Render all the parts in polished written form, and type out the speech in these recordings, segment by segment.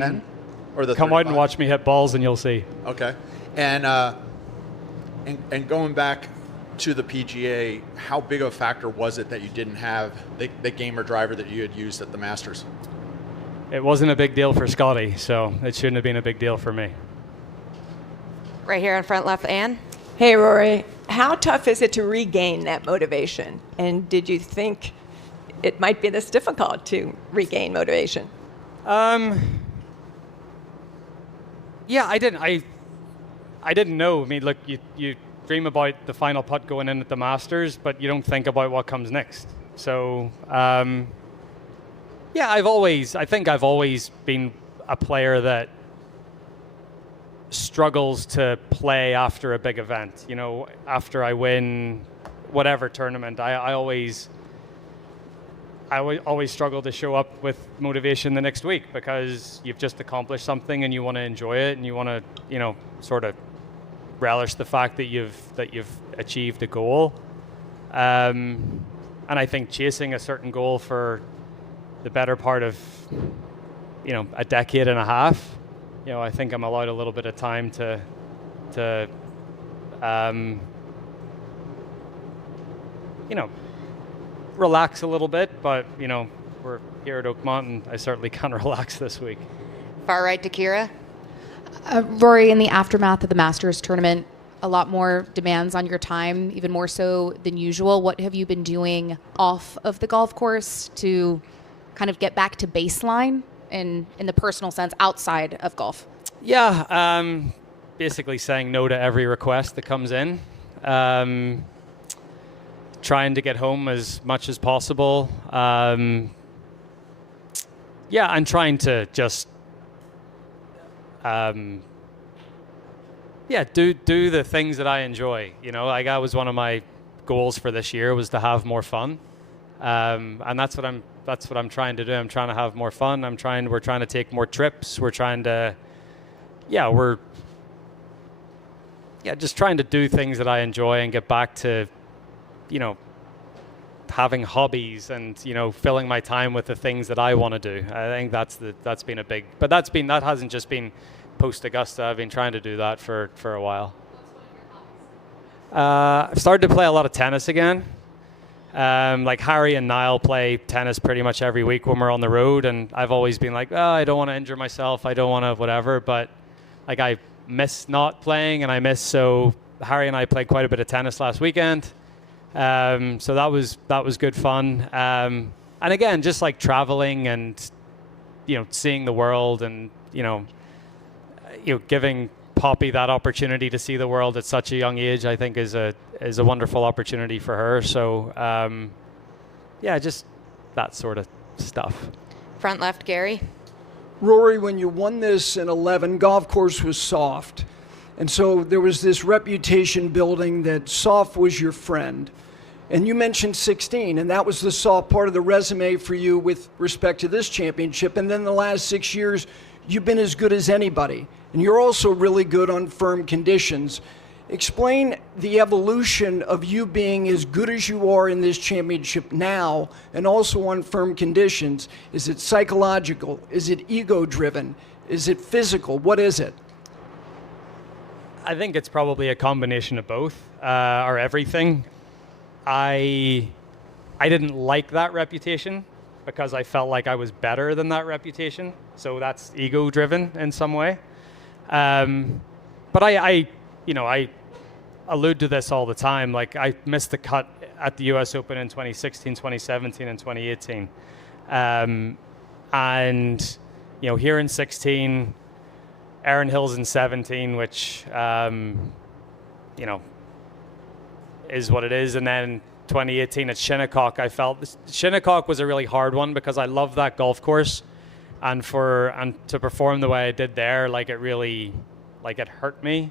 10 or the Come out and 35? watch me hit balls and you'll see. Okay. And going back to the PGA, how big of a factor was it that you didn't have the gamer driver that you had used at the Masters? It wasn't a big deal for Scotty, so it shouldn't have been a big deal for me. Right here in front left, Anne. Hey, Rory. How tough is it to regain that motivation? And did you think it might be this difficult to regain motivation? Yeah, I didn't. I didn't know. I mean, look, you dream about the final putt going in at the Masters, but you don't think about what comes next. So, yeah, I think I've always been a player that struggles to play after a big event. You know, after I win whatever tournament, I always struggle to show up with motivation the next week because you've just accomplished something and you want to enjoy it and you want to, sort of relish the fact that you've achieved a goal. And I think chasing a certain goal for the better part of, a decade and a half, I think I'm allowed a little bit of time to relax a little bit, but we're here at Oakmont and I certainly can't relax this week. Far right to Kira. Rory, in the aftermath of the Masters tournament, a lot more demands on your time, even more so than usual. What have you been doing off of the golf course to kind of get back to baseline in the personal sense outside of golf? Yeah, basically saying no to every request that comes in. Trying to get home as much as possible. And trying to just do the things that I enjoy. Like that was one of my goals for this year was to have more fun. And that's what I'm trying to do. I'm trying to have more fun. We're trying to take more trips. We're trying to just trying to do things that I enjoy and get back to having hobbies and filling my time with the things that I want to do. I think that's been a big, but that hasn't just been post Augusta. I've been trying to do that for a while. I've started to play a lot of tennis again. Like Harry and Niall play tennis pretty much every week when we're on the road, and I've always been like, I don't want to injure myself. I don't want to whatever, but like I miss not playing and so Harry and I played quite a bit of tennis last weekend. So that was good fun. And again, just like traveling and, seeing the world and, giving Poppy that opportunity to see the world at such a young age, I think is a wonderful opportunity for her. So, just that sort of stuff. Front left, Gary. Rory, when you won this in 11, golf course was soft. And so there was this reputation building that soft was your friend. And you mentioned 16, and that was the soft part of the resume for you with respect to this championship. And then the last 6 years, you've been as good as anybody. And you're also really good on firm conditions. Explain the evolution of you being as good as you are in this championship now and also on firm conditions. Is it psychological? Is it ego-driven? Is it physical? What is it? I think it's probably a combination of both, or everything. I didn't like that reputation because I felt like I was better than that reputation. So that's ego-driven in some way. But I allude to this all the time. Like I missed the cut at the US Open in 2016, 2017, and 2018. And, here in 16, Erin Hills in 17, which, is what it is. And then 2018 at Shinnecock, I felt Shinnecock was a really hard one because I love that golf course. And to perform the way I did there, like it really, like it hurt me.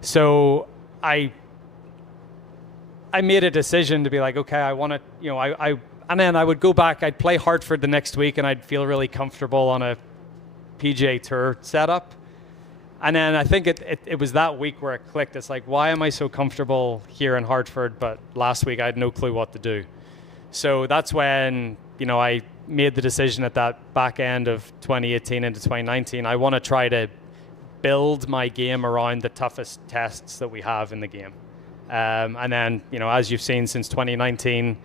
So I made a decision to be like, okay, I want to, and then I would go back, I'd play Hartford the next week and I'd feel really comfortable on a PGA Tour setup. And then I think it was that week where it clicked. It's like, why am I so comfortable here in Hartford, but last week I had no clue what to do. So that's when, I made the decision at that back end of 2018 into 2019. I want to try to build my game around the toughest tests that we have in the game. And then, as you've seen since 2019,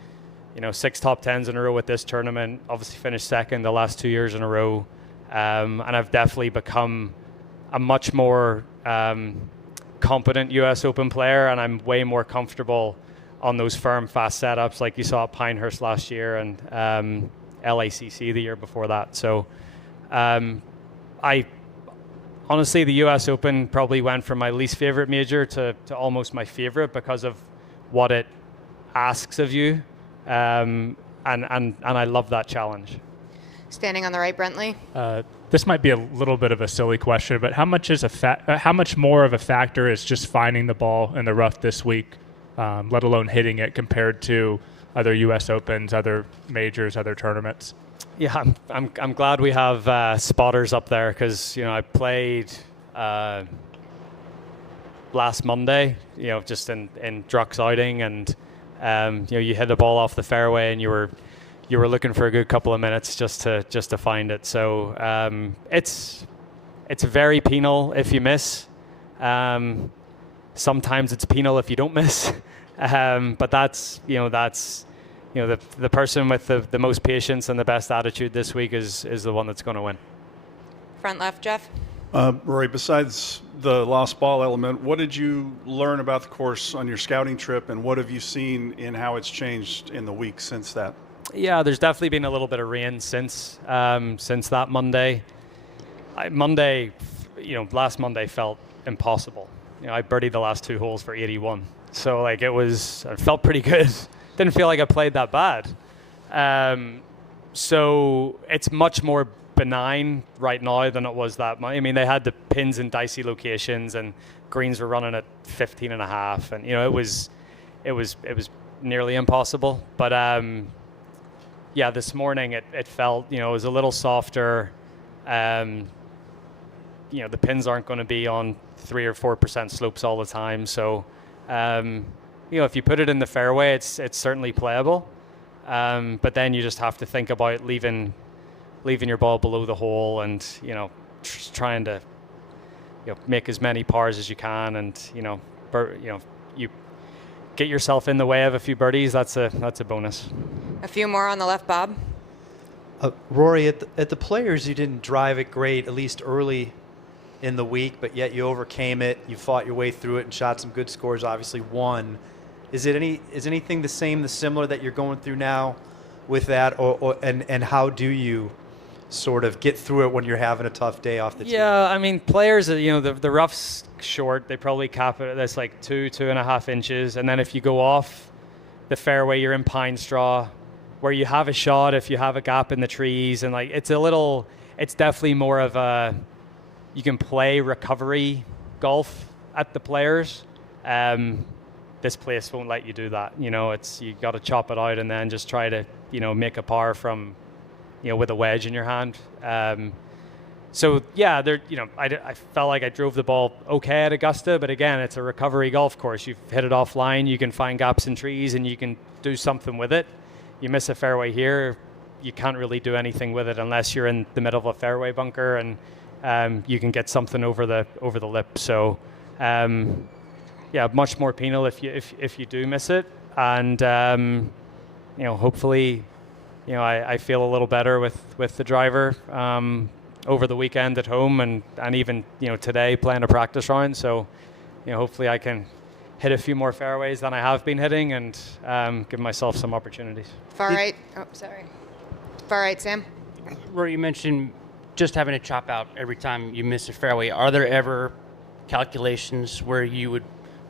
6 top 10s in a row with this tournament, obviously finished second the last 2 years in a row. And I've definitely become a much more competent US Open player, and I'm way more comfortable on those firm, fast setups like you saw at Pinehurst last year and LACC the year before that. So I honestly, the US Open probably went from my least favorite major to almost my favorite because of what it asks of you. And I love that challenge. Standing on the right, Brentley. This might be a little bit of a silly question, but how much more of a factor is just finding the ball in the rough this week, let alone hitting it, compared to other U.S. Opens, other majors, other tournaments? Yeah, I'm glad we have spotters up there because I played last Monday, just in Druck's outing, and you hit the ball off the fairway and you were looking for a good couple of minutes just to find it. So it's very penal if you miss. Sometimes it's penal if you don't miss. But that's the person with the most patience and the best attitude this week is the one that's going to win. Front left, Jeff. Rory, besides the lost ball element, what did you learn about the course on your scouting trip, and what have you seen in how it's changed in the week since that? Yeah, there's definitely been a little bit of rain since that Monday. Last Monday felt impossible. I birdied the last 2 holes for 81, so it felt pretty good. Didn't feel like I played that bad. So it's much more benign right now than it was that much. I mean, they had the pins in dicey locations and greens were running at 15 and a half, and it was nearly impossible. But this morning it felt it was a little softer. The pins aren't going to be on 3 or 4% slopes all the time, so if you put it in the fairway, it's certainly playable. But then you just have to think about leaving your ball below the hole and trying to make as many pars as you can, and you get yourself in the way of a few birdies. That's a bonus. A few more on the left, Bob. Rory, at the Players, you didn't drive it great, at least early in the week, but yet you overcame it. You fought your way through it and shot some good scores. Obviously, won. Is anything the similar that you're going through now with that, and how do you sort of get through it when you're having a tough day off the tee? Yeah, I mean, Players, the rough's short. They probably cap it at 2.5 inches, and then if you go off the fairway, you're in pine straw, where you have a shot if you have a gap in the trees, and it's definitely more of a, you can play recovery golf at the Players. This place won't let you do that. You got to chop it out and then just try to make a par from with a wedge in your hand. So yeah, I felt like I drove the ball okay at Augusta, but again, it's a recovery golf course. You've hit it offline, you can find gaps in trees and you can do something with it. You miss a fairway here, you can't really do anything with it unless you're in the middle of a fairway bunker and you can get something over the lip. So much more penal if you do miss it, and hopefully I feel a little better with the driver over the weekend at home and even today playing a practice round. So hopefully I can hit a few more fairways than I have been hitting and give myself some opportunities. Far right. Oh, sorry. Far right, Sam. Rory, you mentioned just having to chop out every time you miss a fairway. Are there ever calculations where you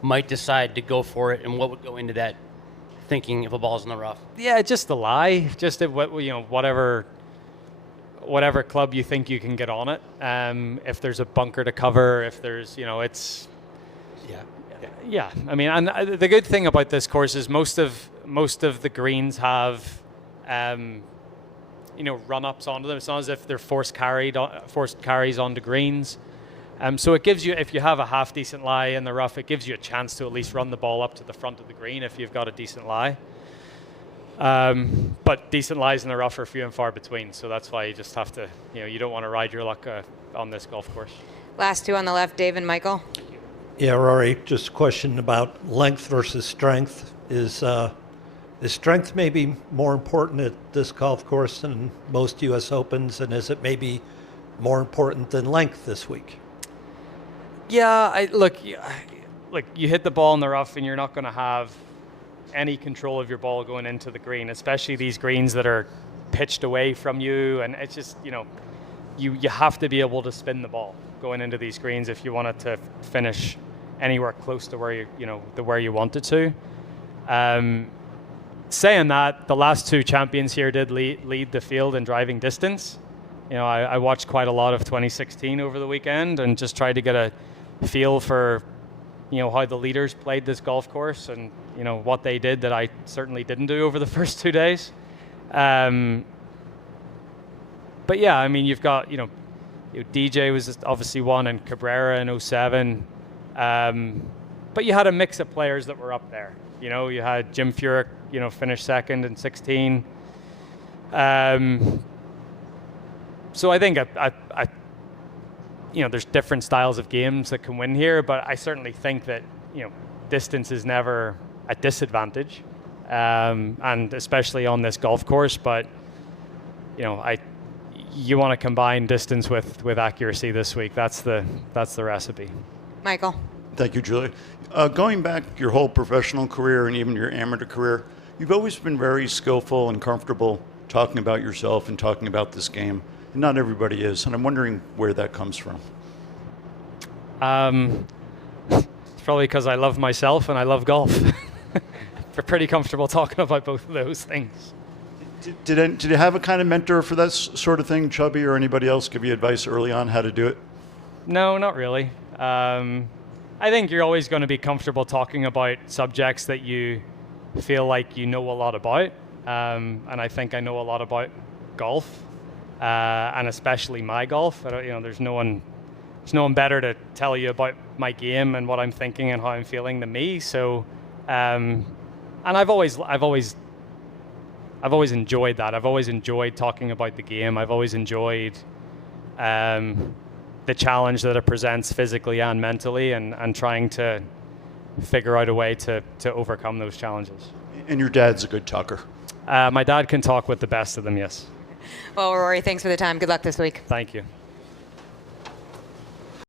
might decide to go for it, and what would go into that thinking if a ball's in the rough? Yeah, just the lie. Just whatever club you think you can get on it. If there's a bunker to cover, if there's it's yeah. I mean, and the good thing about this course is most of the greens have run ups onto them. It's not as if they're forced carries onto greens. So it gives you, if you have a half decent lie in the rough, it gives you a chance to at least run the ball up to the front of the green if you've got a decent lie. But decent lies in the rough are few and far between, so that's why you just have to, you don't want to ride your luck on this golf course. Last two on the left, Dave and Michael. Yeah, Rory, just a question about length versus strength. Is strength maybe more important at this golf course than most U.S. Opens, and is it maybe more important than length this week? Yeah, look, you hit the ball in the rough and you're not going to have any control of your ball going into the green, especially these greens that are pitched away from you, and it's just, you have to be able to spin the ball going into these greens if you want it to finish anywhere close to where you want it to. Saying that, the last two champions here did lead the field in driving distance. I watched quite a lot of 2016 over the weekend and just tried to get a feel for how the leaders played this golf course and what they did that I certainly didn't do over the first 2 days. But yeah, I mean, you've got DJ was obviously one and Cabrera in 07. But you had a mix of players that were up there. You had Jim Furyk, finished second in 16. So I think there's different styles of games that can win here, but I certainly think that distance is never a disadvantage, and especially on this golf course. But you want to combine distance with accuracy this week. That's the recipe. Michael. Thank you, Julia. Going back your whole professional career and even your amateur career, you've always been very skillful and comfortable talking about yourself and talking about this game. And not everybody is, and I'm wondering where that comes from. It's probably because I love myself and I love golf. We're pretty comfortable talking about both of those things. Did you have a kind of mentor for that sort of thing, Chubby, or anybody else give you advice early on how to do it? No, not really. I think you're always going to be comfortable talking about subjects that you feel like you know a lot about. And I think I know a lot about golf, and especially my golf. There's no one better to tell you about my game and what I'm thinking and how I'm feeling than me. So, and I've always enjoyed that. I've always enjoyed talking about the game. I've always enjoyed the challenge that it presents physically and mentally, and trying to figure out a way to overcome those challenges. And your dad's a good talker. My dad can talk with the best of them, yes. Well, Rory, thanks for the time. Good luck this week. Thank you.